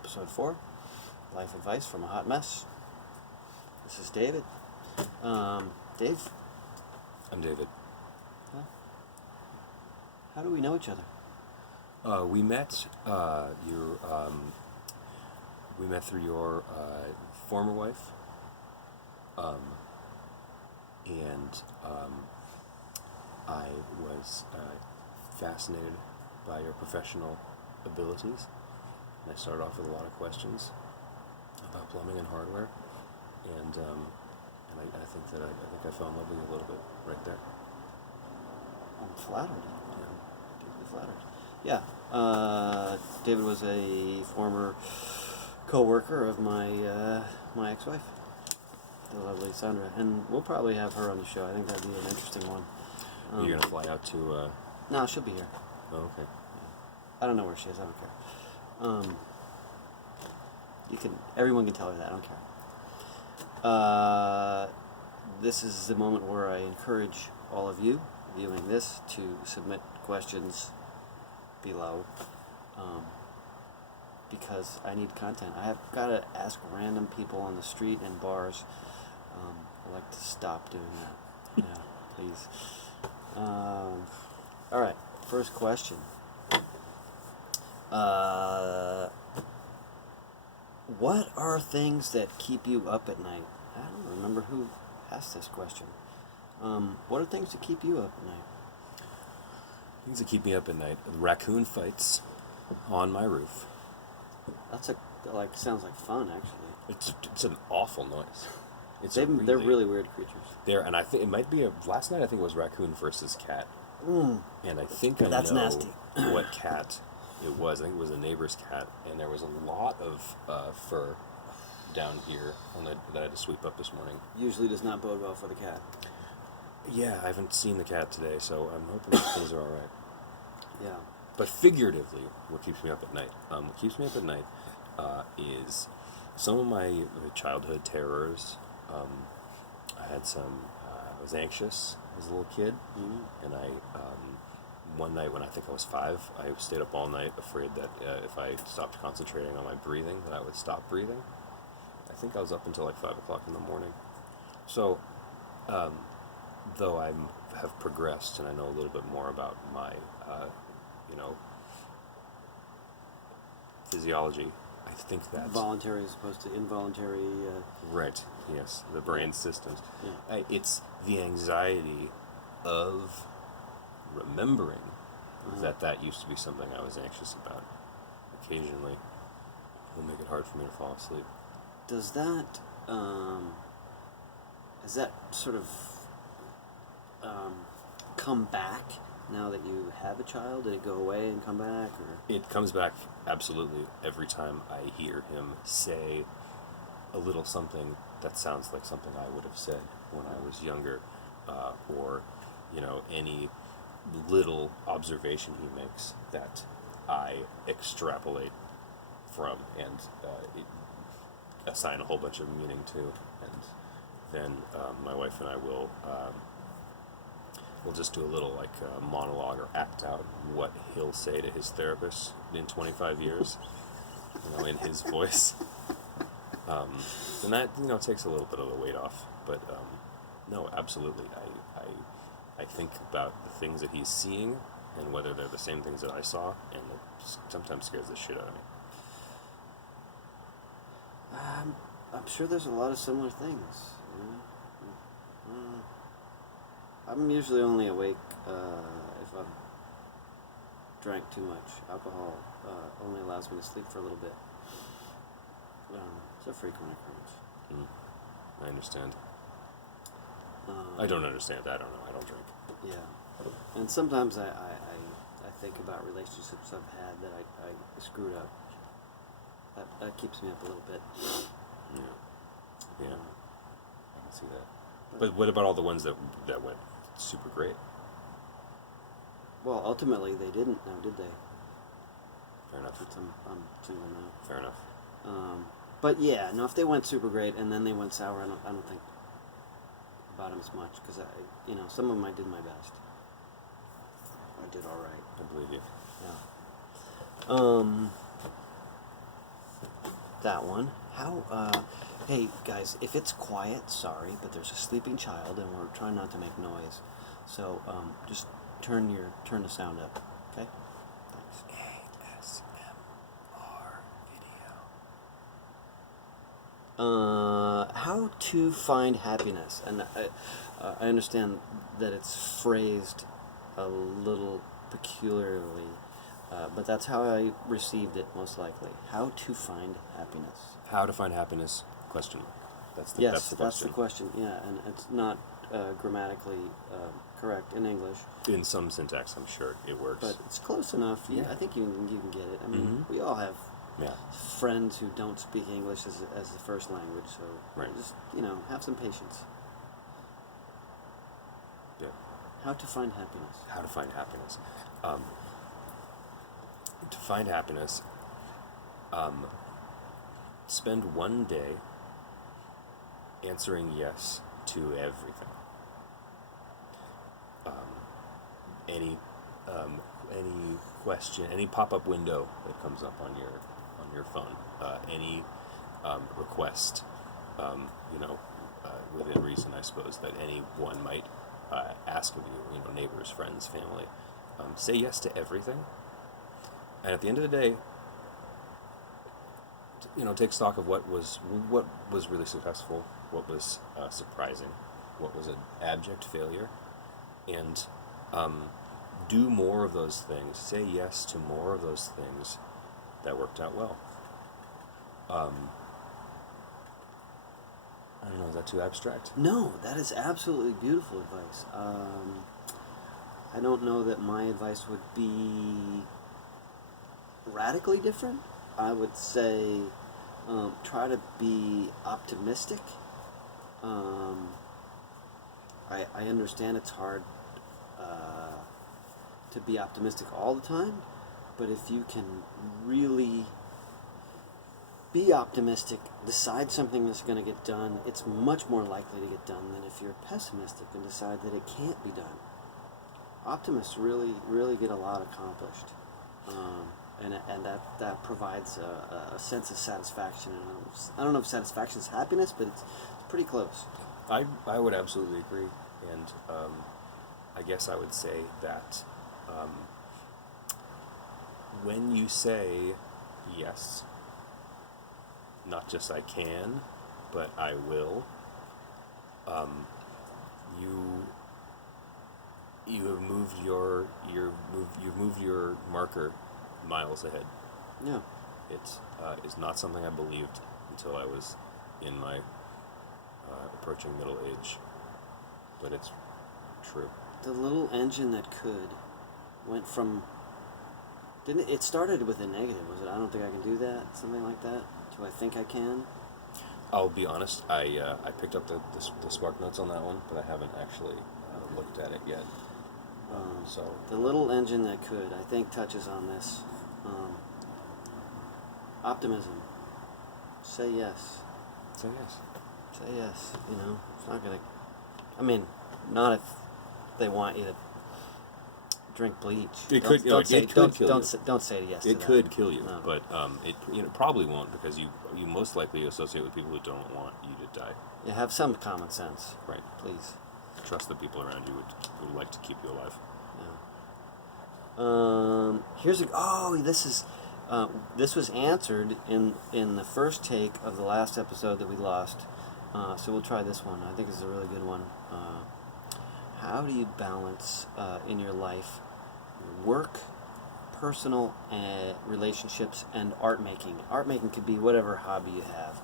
episode 4, Life Advice from a Hot Mess. This is David. Dave? I'm David. How do we know each other? We met we met through your former wife, and I was fascinated by your professional abilities, and I started off with a lot of questions about plumbing and hardware, and I think I fell in love with you a little bit right there. I'm flattered. Yeah. Deeply flattered. Yeah. David was a former co-worker of my ex-wife, the lovely Sandra, and we'll probably have her on the show. I think that'd be an interesting one. Are you gonna fly out to? No, she'll be here. Oh, okay. I don't know where she is. I don't care. Everyone can tell her that. I don't care. This is the moment where I encourage all of you viewing this to submit questions below, because I need content. I have got to ask random people on the street and bars. I'd like to stop doing that. Yeah, please. All right, first question. What are things that keep you up at night? I don't remember who asked this question. What are things that keep you up at night? Things that keep me up at night: raccoon fights on my roof. Sounds like fun, actually. It's an awful noise. They're really weird creatures. And I think it might be last night. I think it was raccoon versus cat. And I think That's know nasty. what cat it was. I think it was a neighbor's cat, and there was a lot of fur down here that I had to sweep up this morning. Usually does not bode well for the cat. Yeah, I haven't seen the cat today, so I'm hoping that things are all right. Yeah. But figuratively, what keeps me up at night? What keeps me up at night is some of my childhood terrors. I had some. I was anxious as a little kid, and I one night when I think I was 5, I stayed up all night, afraid that if I stopped concentrating on my breathing, that I would stop breathing. I think I was up until like 5 o'clock in the morning. So, though I have progressed and I know a little bit more about my, physiology, I think that Voluntary as opposed to involuntary. Right. Yes. The brain systems. Yeah. It's the anxiety of remembering that used to be something I was anxious about. Occasionally, will make it hard for me to fall asleep. Does that sort of come back now that you have a child? Did it go away and come back, or? It comes back absolutely every time I hear him say a little something that sounds like something I would have said when I was younger, or any little observation he makes that I extrapolate from and assign a whole bunch of meaning to, and then my wife and I will we'll just do a little monologue or act out what he'll say to his therapist in 25 years, in his voice. And that, takes a little bit of the weight off. But, no, absolutely. I think about the things that he's seeing and whether they're the same things that I saw, and it sometimes scares the shit out of me. I'm sure there's a lot of similar things. I'm usually only awake if I've drank too much. Alcohol only allows me to sleep for a little bit. It's a frequent occurrence. I understand. I don't understand. I don't know. I don't drink. Yeah. And sometimes I think about relationships I've had that I screwed up. That keeps me up a little bit. Yeah. I can see that. But what about all the ones that went super great? Well, ultimately they didn't, now did they? Fair enough. I'm single now. Fair enough. But yeah, no, if they went super great and then they went sour, I don't think about them as much, because some of them I did my best. I did all right. I believe you. Yeah. that one. Hey guys, if it's quiet, sorry, but there's a sleeping child and we're trying not to make noise. So just turn the sound up, okay? Thanks. ASMR video. How to find happiness, and I understand that it's phrased a little peculiarly, but that's how I received it most likely. How to find happiness. How to find happiness? Question mark. That's the Yes, question. Yeah, and it's not grammatically correct in English, In some syntax, I'm sure it works. but it's close enough. Yeah. I think you can get it. I mean, Mhm. we all have Yeah. friends who don't speak English as the first language, so Right. just have some patience. Yeah. How to find happiness. How to find happiness. To find happiness, spend one day answering yes to everything. Any question, any pop-up window that comes up on your phone, any request, within reason, I suppose, that anyone might ask of you, neighbors, friends, family. Say yes to everything, and at the end of the day, take stock of what was really successful, what was surprising, what was an abject failure, and do more of those things. Say yes to more of those things that worked out well. I don't know, is that too abstract? No, that is absolutely beautiful advice. I don't know that my advice would be radically different. I would say try to be optimistic. I understand it's hard to be optimistic all the time, but if you can really be optimistic, decide something is going to get done, it's much more likely to get done than if you're pessimistic and decide that it can't be done. Optimists really get a lot accomplished, and that provides a sense of satisfaction. And I don't know if satisfaction is happiness, but it's pretty close. I would absolutely agree, and I guess I would say that when you say yes, not just I can, but I will, you have moved you've moved your marker miles ahead. Yeah. It is not something I believed until I was in my approaching middle age, but it's true. The little engine that could went from. Didn't it started with a negative? Was it? I don't think I can do that. Something like that. Do I think I can? I'll be honest. I picked up the spark notes on that one, but I haven't actually looked at it yet. So the little engine that could, I think, touches on this. Optimism. Say yes. say yes. Say yes. It's not gonna. I mean, not if they want you to drink bleach. It could kill you. Don't say yes. It to could that. kill you, No. but it probably won't, because you most likely associate with people who don't want you to die. You have some common sense, Right. please. Trust the people around you would like to keep you alive. Yeah. This was answered in the first take of the last episode that we lost. So we'll try this one. I think this is a really good one. How do you balance in your life work, personal relationships, and art making? Art making could be whatever hobby you have.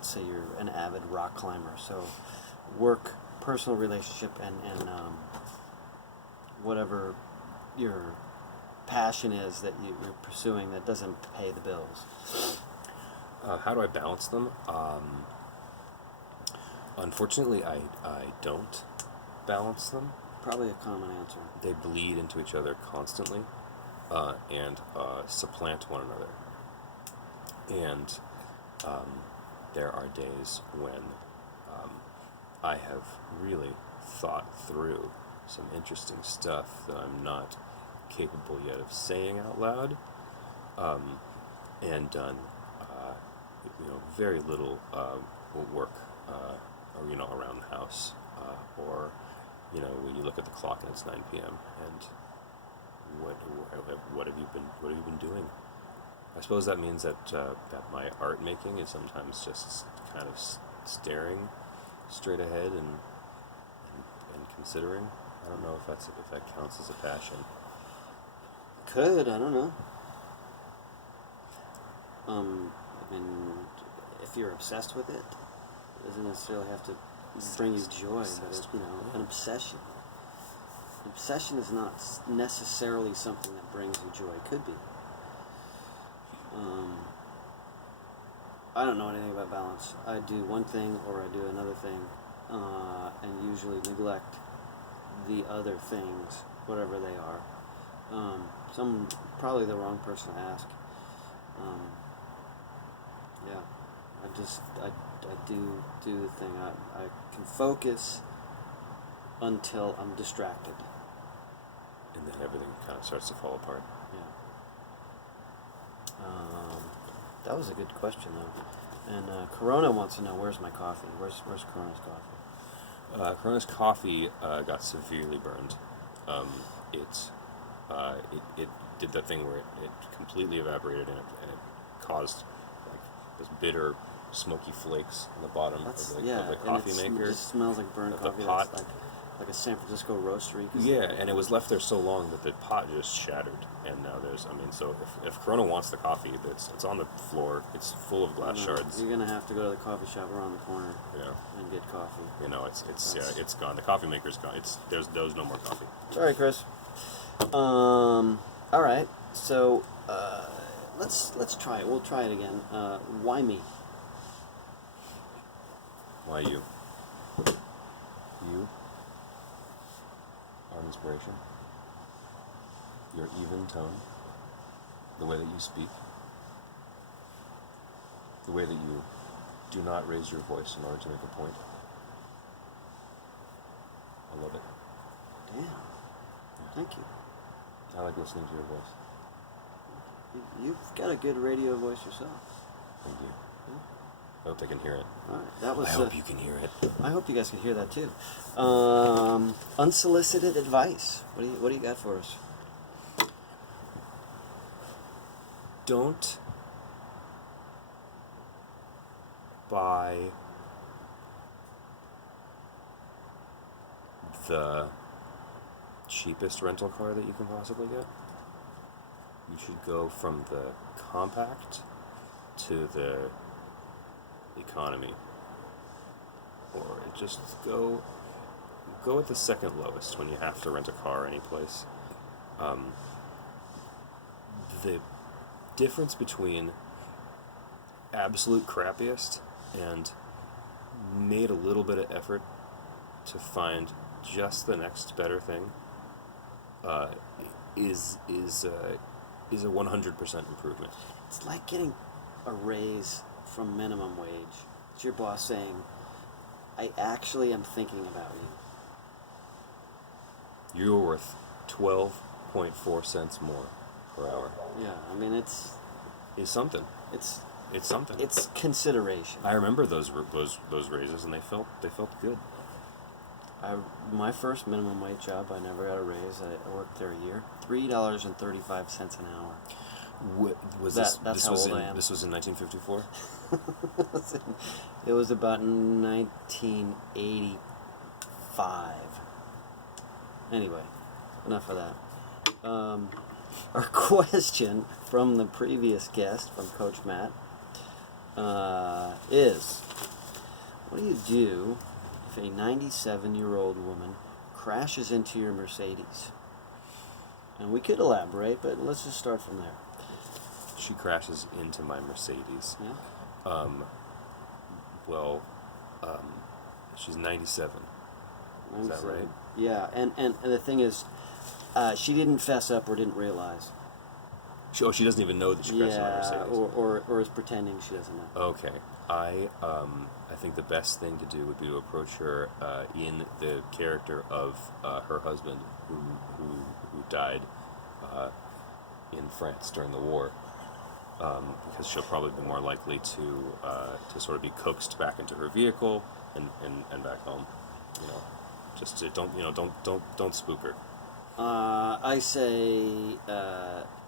Say you're an avid rock climber. So work, personal relationship, and whatever your passion is that you're pursuing that doesn't pay the bills. How do I balance them? Unfortunately, I don't balance them. Probably a common answer. They bleed into each other constantly, and supplant one another. And there are days when I have really thought through some interesting stuff that I'm not capable yet of saying out loud, and done very little work, or around the house, or when you look at the clock and it's 9 p.m. and what have you been doing? I suppose that means that my art making is sometimes just kind of staring straight ahead and considering. I don't know if that counts as a passion. Could, I don't know. I mean, if you're obsessed with it, it doesn't necessarily have to bring you joy, but it's, an obsession. An obsession is not necessarily something that brings you joy. It could be. I don't know anything about balance. I do one thing or I do another thing, and usually neglect the other things, whatever they are. I'm probably the wrong person to ask. Yeah, I do the thing. I can focus until I'm distracted. And then everything kind of starts to fall apart. Yeah. That was a good question, though. And Corona wants to know, where's my coffee? Where's Corona's coffee? Corona's coffee got severely burned. It did that thing where it completely evaporated and it caused like this bitter, smoky flakes on the bottom of the coffee maker. It just smells like burnt coffee. The pot. That's like a San Francisco roastery. Yeah, and it was left there so long that the pot just shattered. And now so if Corona wants the coffee, it's on the floor. It's full of glass shards. You're gonna have to go to the coffee shop around the corner. Yeah. And get coffee. It's gone. The coffee maker's gone. There's no more coffee. Sorry, Chris. All right. So let's try it. We'll try it again. Why me? Why you? You are inspiration. Your even tone, the way that you speak, the way that you do not raise your voice in order to make a point. I love it. Damn. Thank you. I like listening to your voice. You've got a good radio voice yourself. Thank you. I hope they can hear it. All right, that was. I hope you can hear it. I hope you guys can hear that too. Unsolicited advice. What do you got for us? Don't buy the cheapest rental car that you can possibly get. You should go from the compact to the economy, or just go at the second lowest when you have to rent a car any place. The difference between absolute crappiest and made a little bit of effort to find just the next better thing is a 100% improvement. It's like getting a raise from minimum wage. It's your boss saying, I actually am thinking about you. You're worth 12.4 cents more per hour. Yeah, I mean, it's something. It's something. It's consideration. I remember those raises, and they felt good. My first minimum wage job, I never got a raise. I worked there a year. $3.35 an hour. That's how old I am. This was in 1954? It was about 1985. Anyway, enough of that. Our question from the previous guest, from Coach Matt, is, what do you do if a 97-year-old woman crashes into your Mercedes? And we could elaborate, but let's just start from there. She crashes into my Mercedes. Yeah. She's 97. 97. Is that right? Yeah, and the thing is, she didn't fess up or didn't realize. She doesn't even know that she crashed into my Mercedes. or is pretending she doesn't know. Okay. I think the best thing to do would be to approach her in the character of her husband, who died in France during the war, because she'll probably be more likely to sort of be coaxed back into her vehicle and back home. You know, just to don't spook her. I say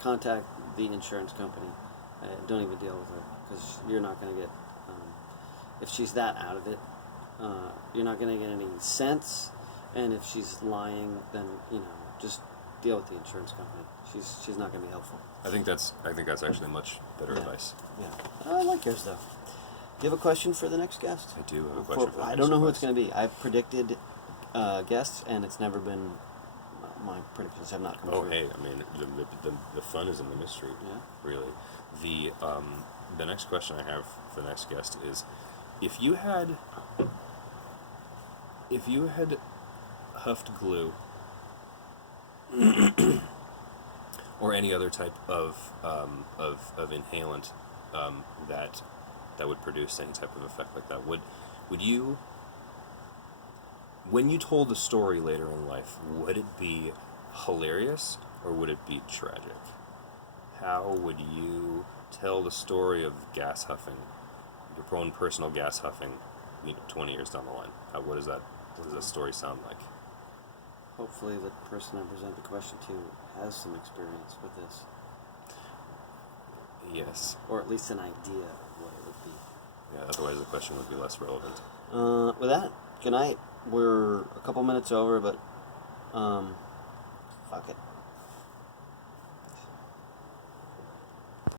contact the insurance company. Don't even deal with her because you're not going to get. If she's that out of it, you're not going to get any sense. And if she's lying, then just deal with the insurance company. She's not going to be helpful. I think that's actually much better advice. Yeah, I like yours though. Do you have a question for the next guest? I do have a question. For the I next don't know who guest. it's going to be. I've predicted guests, and it's never been. My predictions have not come Oh, true. hey, I mean, the fun is in the mystery. Yeah. Really. The next question I have for the next guest is, if you had huffed glue or any other type of inhalant that would produce any type of effect like that, would you, when you told the story later in life, would it be hilarious or would it be tragic? How would you tell the story of gas huffing, your own personal gas huffing, 20 years down the line? What does that story sound like? Hopefully, the person I present the question to has some experience with this, Yes. or at least an idea of what it would be. Yeah, otherwise the question would be less relevant. With that, good night. We're a couple minutes over, but fuck it.